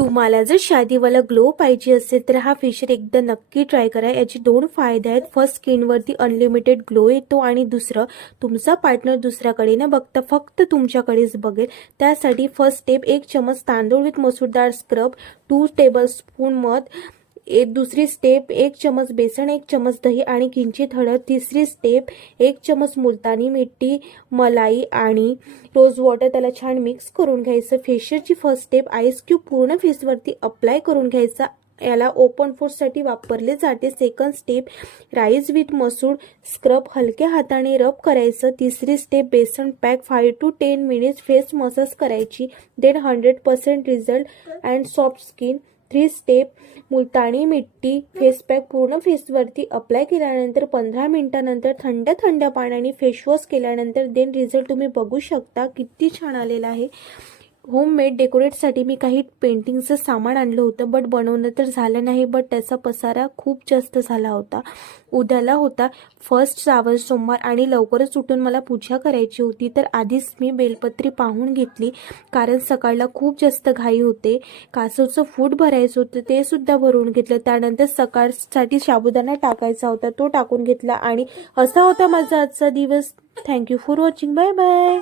तुम्हाला जर शादीवाला ग्लो पाहिजे असेल तर हा फेशियल एकदा नक्की ट्राय करा। याचे दोन फायदे आहेत। फर्स्ट, स्किनवरती अनलिमिटेड ग्लो येतो आणि दुसरं, तुमचा पार्टनर दुसऱ्याकडे न बघता फक्त तुमच्याकडेच बघेल। त्यासाठी फर्स्ट स्टेप, 1 चमच तांदूळ विथ मसूर डाळ स्क्रब, 2 टेबलस्पून मध। दुसरी स्टेप, 1 चमच बेसन, 1 चमच दही आणि किंचित हळद। तिसरी स्टेप, 1 चमच मुलतानी मिठी, मलाई आणि रोज वॉटर, त्याला छान मिक्स करून घ्यायचं। फेशियलची फर्स्ट स्टेप, आईस क्यूब पूर्ण फेसवरती अप्लाय करून घ्यायचा। याला ओपन पोर्ससाठी वापरले जाते। सेकंड स्टेप, राईस विथ मसूर स्क्रब हलक्या हाताने रब करायचं। तिसरी स्टेप, बेसन pack 5 to 10 minutes face massage करायची। Then 100% result and soft skin. 3 step, multani mitti face pack पूर्ण फेसवरती अप्लाय केल्यानंतर 15 मिनिटांनंतर थंड पाण्याने फेस वॉश केल्यानंतर देन रिझल्ट तुम्ही बघू शकता किती छान आलेला आहे। होममेड डेकोरेटसाठी मी काही पेंटिंगचं सामान आणलं होतं, बट बनवणं तर झालं नाही, बट त्याचा पसारा खूप जास्त झाला होता। उद्याला होता फर्स्ट श्रावण सोमवार आणि लवकरच उठून मला पूजा करायची होती, तर आधीच मी बेलपत्री पाहून घेतली, कारण सकाळला खूप जास्त घाई होते। कासवचं फूट भरायचं होतं, ते सुद्धा भरून घेतलं। त्यानंतर सकाळसाठी साबुदाणा टाकायचा होता, तो टाकून घेतला आणि असा होता माझा आजचा दिवस। Thank you for watching, bye bye.